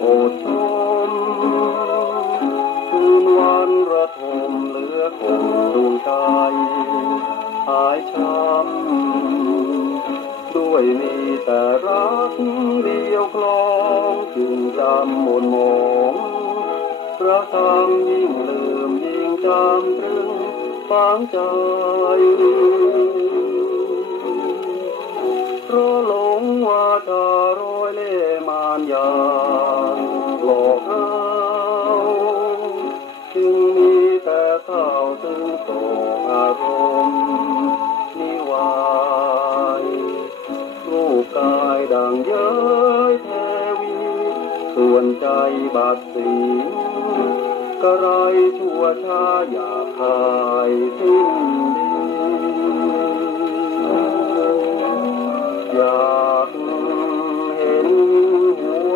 โอชมคืนวันระทมเหลือคงดวงใจหายช้ำด้วยมีแต่รักเดียวกลองจึงจำหมนมองพระธรรมยิ่งลืมยิ่งจำตรึงฟังใจเพราะหลงว่าจะรอยเล่านยาหลอกเอาจึงมีแต่ข้าวซึ่งโศกอารมณ์นิวายรูปกายดังเย้ยแทวี ส่วนใจบาดสีกระไรชั่วช้าอยากคายสิ้นดีอยาก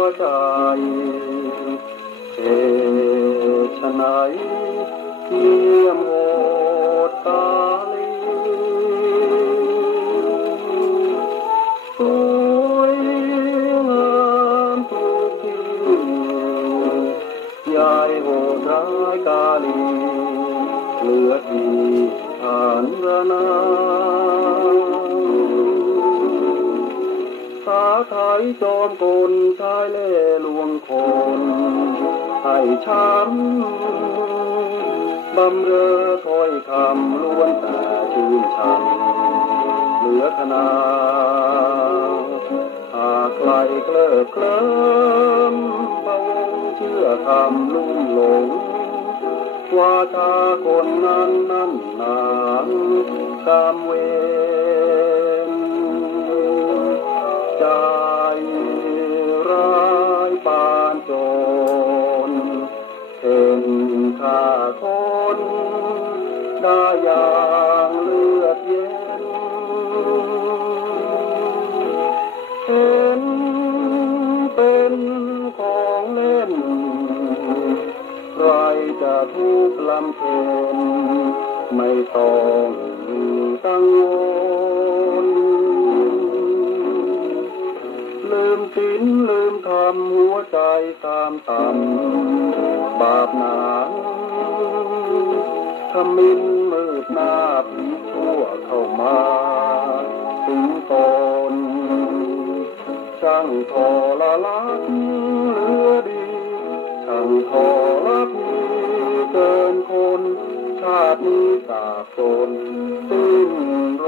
หัวใจเหตุไฉนเยี่ยม จอมกลชายเล่ลวงคนให้ช้ำบำเรอถ้อยคำล้วนแต่ชื่นชันเหลือขนาหากใครเคลิบเคลิ้มพะวงเชื่อคำลุ่มหลงว่าถ้าคนนั้นนั้นนานกรรมเว ปานโจรเป็นข้าคนได้อย่างเลือดเย็นเห็นเป็นของเล่น ใครจะทุกข์ลำเค็นไม่ต้องกังวล ลืมธรรมหัวใจตามต่ำบาปหนาทำมินมืดหน้าผีชั่วเข้ามาถึงตนช่างทรลักเหลือดีช่างทรพีเกินคน ชาตินี้สาบสนสิ้นโร